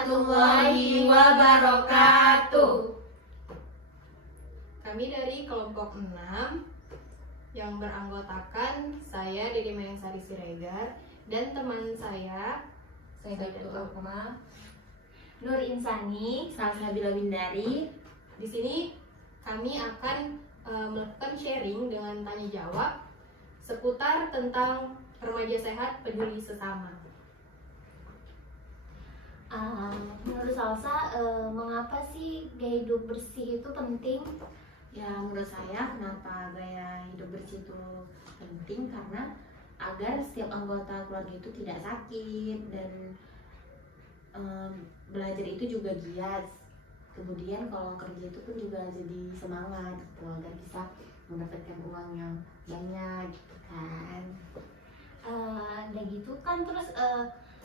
warahmatullahi wabarakatuh. Kami dari kelompok 6 yang beranggotakan saya Dede Mayangsari Siregar dan teman saya Datul Akmal, Nur Insani, Salsabila Windari. Di sini kami akan melakukan sharing dengan tanya jawab seputar tentang remaja sehat peduli sesama. Menurut Salsa, mengapa sih gaya hidup bersih itu penting? Ya, menurut saya kenapa gaya hidup bersih itu penting karena agar setiap anggota keluarga itu tidak sakit dan belajar itu juga giat. Kemudian kalau kerja itu pun juga jadi semangat gitu, agar bisa mendapatkan uang yang banyak gitu kan. Dan gitu kan terus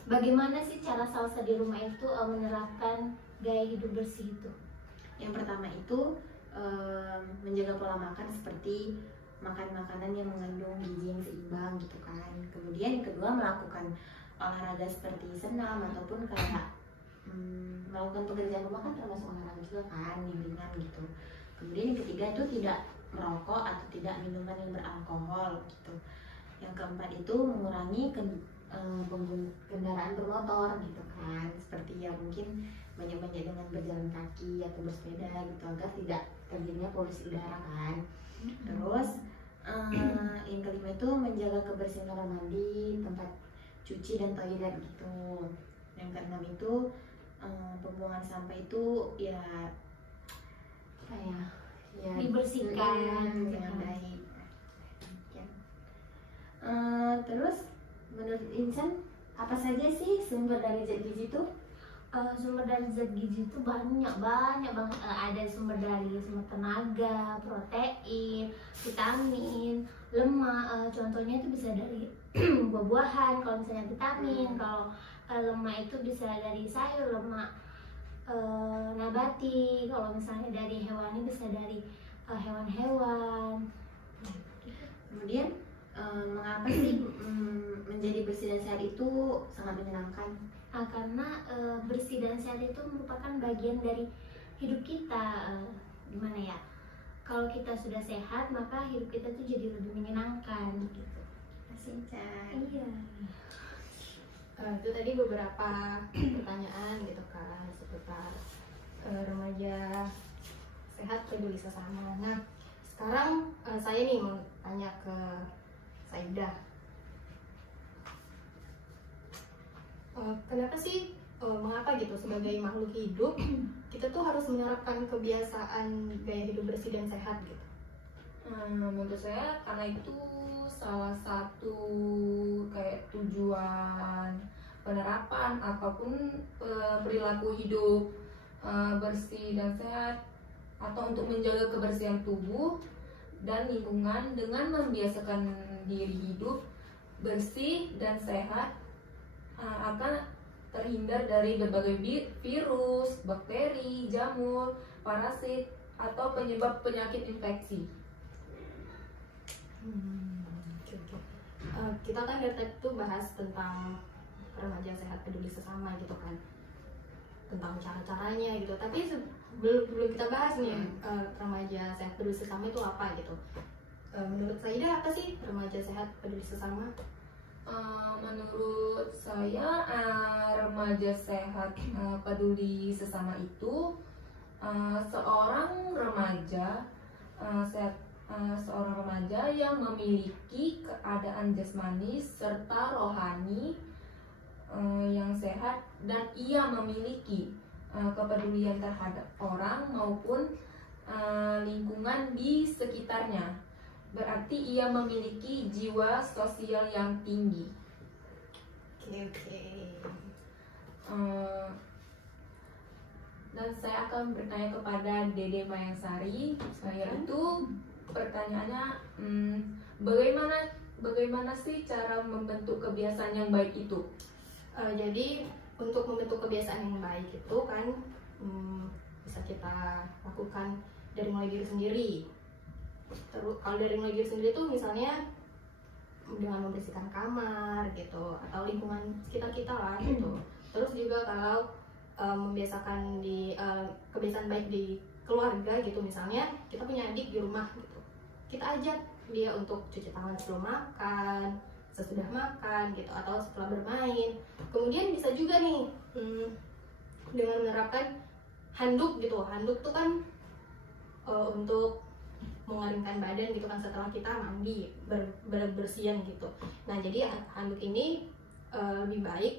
bagaimana sih cara Salsa di rumah itu menerapkan gaya hidup bersih itu? Yang pertama itu menjaga pola makan seperti makan makanan yang mengandung gizi yang seimbang gitu kan. Kemudian yang kedua melakukan olahraga seperti senam ataupun kayak melakukan pekerjaan rumah kan termasuk olahraga juga kan, yang ringan gitu. Kemudian yang ketiga itu tidak merokok atau tidak minuman yang beralkohol gitu. Yang keempat itu mengurangi kendaraan bermotor gitu kan, seperti ya mungkin banyak-banyak dengan berjalan kaki atau bersepeda gitu agar tidak terjadinya polusi udara kan. Terus yang kelima itu menjaga kebersihan kamar mandi, tempat cuci dan toilet gitu. Yang keenam itu pembuangan sampah itu ya kayak ya Dibersihkan dengan baik. Terus menurut Insan apa saja sih sumber dari zat gizi itu? Sumber dari zat gizi itu banyak banget. Ada sumber dari sumber tenaga, protein, vitamin, lemak. Contohnya itu bisa dari buah-buahan. Kalau misalnya vitamin, kalau lemak itu bisa dari sayur, lemak nabati. Kalau misalnya dari hewani bisa dari hewan-hewan. Kemudian mengapa sih menjadi bersih dan sehat itu sangat menyenangkan? Karena bersih dan sehat itu merupakan bagian dari hidup kita. Gimana ya? Kalau kita sudah sehat, maka hidup kita tuh jadi lebih menyenangkan gitu. Kasih Chan. Iya. Itu tadi beberapa pertanyaan gitu kan seputar remaja sehat peduli sesama. Nah, sekarang saya nih mau tanya ke Saidah. Kenapa sih, mengapa gitu sebagai makhluk hidup kita tuh harus menerapkan kebiasaan gaya hidup bersih dan sehat gitu? Menurut saya karena itu salah satu kayak tujuan penerapan ataupun perilaku hidup bersih dan sehat atau untuk menjaga kebersihan tubuh dan lingkungan dengan membiasakan diri hidup bersih dan sehat akan terhindar dari berbagai virus, bakteri, jamur, parasit atau penyebab penyakit infeksi. Kita kan dari tadi tuh bahas tentang remaja sehat peduli sesama gitu kan, tentang cara-caranya gitu. Tapi belum kita bahas nih remaja sehat peduli sesama itu apa gitu. Menurut Saida apa sih remaja sehat peduli sesama? Menurut saya remaja sehat peduli sesama itu seorang remaja seorang remaja yang memiliki keadaan jasmani serta rohani yang sehat dan ia memiliki kepedulian terhadap orang maupun lingkungan di sekitarnya. Berarti ia memiliki jiwa sosial yang tinggi. Oke. Dan saya akan bertanya kepada Dede Mayangsari. Yaitu pertanyaannya, bagaimana sih cara membentuk kebiasaan yang baik itu? Jadi untuk membentuk kebiasaan yang baik itu kan bisa kita lakukan dari mulai diri sendiri. Terus kalau dari mulai diri sendiri tuh misalnya dengan membersihkan kamar gitu atau lingkungan sekitar kita lah gitu. Terus juga kalau membiasakan di kebiasaan baik di keluarga gitu. Misalnya kita punya adik di rumah gitu, kita ajak dia untuk cuci tangan sebelum makan, sesudah makan gitu, atau setelah bermain. Kemudian bisa juga nih dengan menerapkan handuk gitu. Handuk tuh kan untuk mengeringkan badan gitu kan setelah kita mandi, berbersihan gitu. Nah jadi handuk ini lebih baik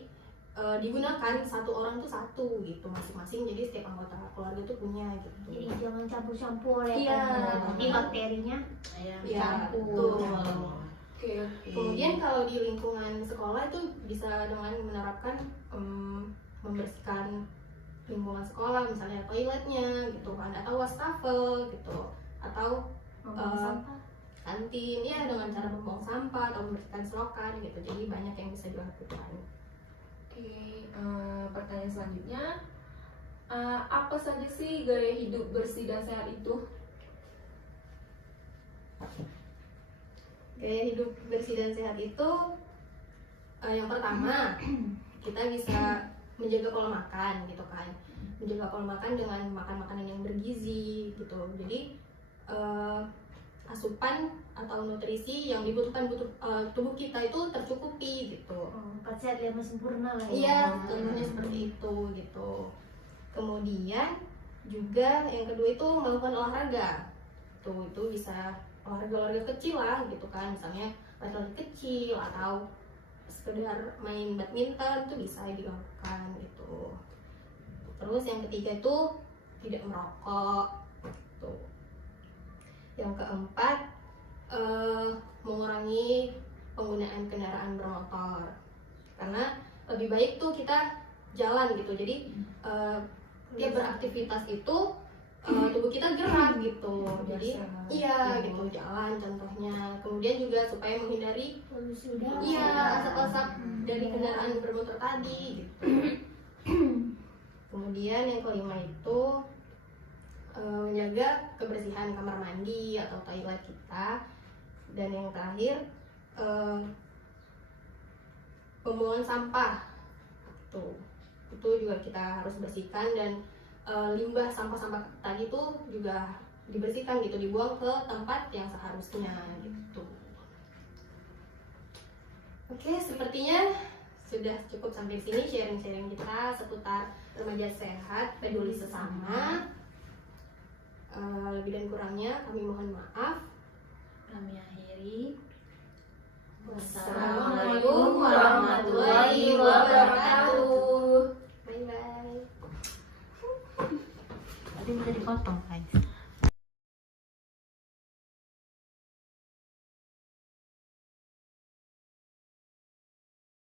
digunakan satu orang tuh satu gitu masing-masing, jadi setiap anggota keluarga tuh punya gitu. Jadi jangan campur-campur ya Iya. kan, nanti bakterinya Iya, Iya, campur. betul. Oke. Kemudian kalau di lingkungan sekolah itu bisa dengan menerapkan membersihkan lingkungan sekolah, misalnya toiletnya gitu kan, atau wastafel gitu, atau Membuang sampah. kantin ya dengan cara membuang sampah atau membersihkan selokan gitu. Jadi banyak yang bisa dilakukan. Oke, pertanyaan selanjutnya, apa saja sih gaya hidup bersih dan sehat itu? Gaya hidup bersih dan sehat itu yang pertama kita bisa menjaga pola makan gitu kan, menjaga pola makan dengan makan makanan yang bergizi gitu. Jadi asupan atau nutrisi yang dibutuhkan tubuh kita itu tercukupi gitu. 4 sehat 5 sempurna lah ya. Iya, tentunya seperti itu gitu. Kemudian juga yang kedua itu melakukan olahraga. Itu bisa olahraga kecil lah gitu kan, misalnya lari kecil atau sekedar main badminton itu bisa dilakukan gitu. Terus yang ketiga itu tidak merokok gitu. Yang keempat mengurangi penggunaan kendaraan bermotor, karena lebih baik tuh kita jalan gitu. Jadi dia beraktivitas itu tubuh kita gerak gitu. Jadi iya gitu, jalan contohnya. Kemudian juga supaya menghindari Polusi udara. iya asap-asap dari kendaraan bermotor tadi gitu. Kemudian yang kelima itu menjaga kebersihan kamar mandi atau toilet kita. Dan yang terakhir pembuangan sampah itu juga kita harus bersihkan, dan limbah sampah-sampah tadi itu juga dibersihkan gitu, dibuang ke tempat yang seharusnya gitu. Oke, sepertinya sudah cukup sampai sini sharing-sharing kita seputar remaja sehat, peduli sesama. Lebih dan kurangnya kami mohon maaf. Kami akhiri. Wassalamualaikum warahmatullahi wabarakatuh. Bye bye. Tadi bisa dipotong guys.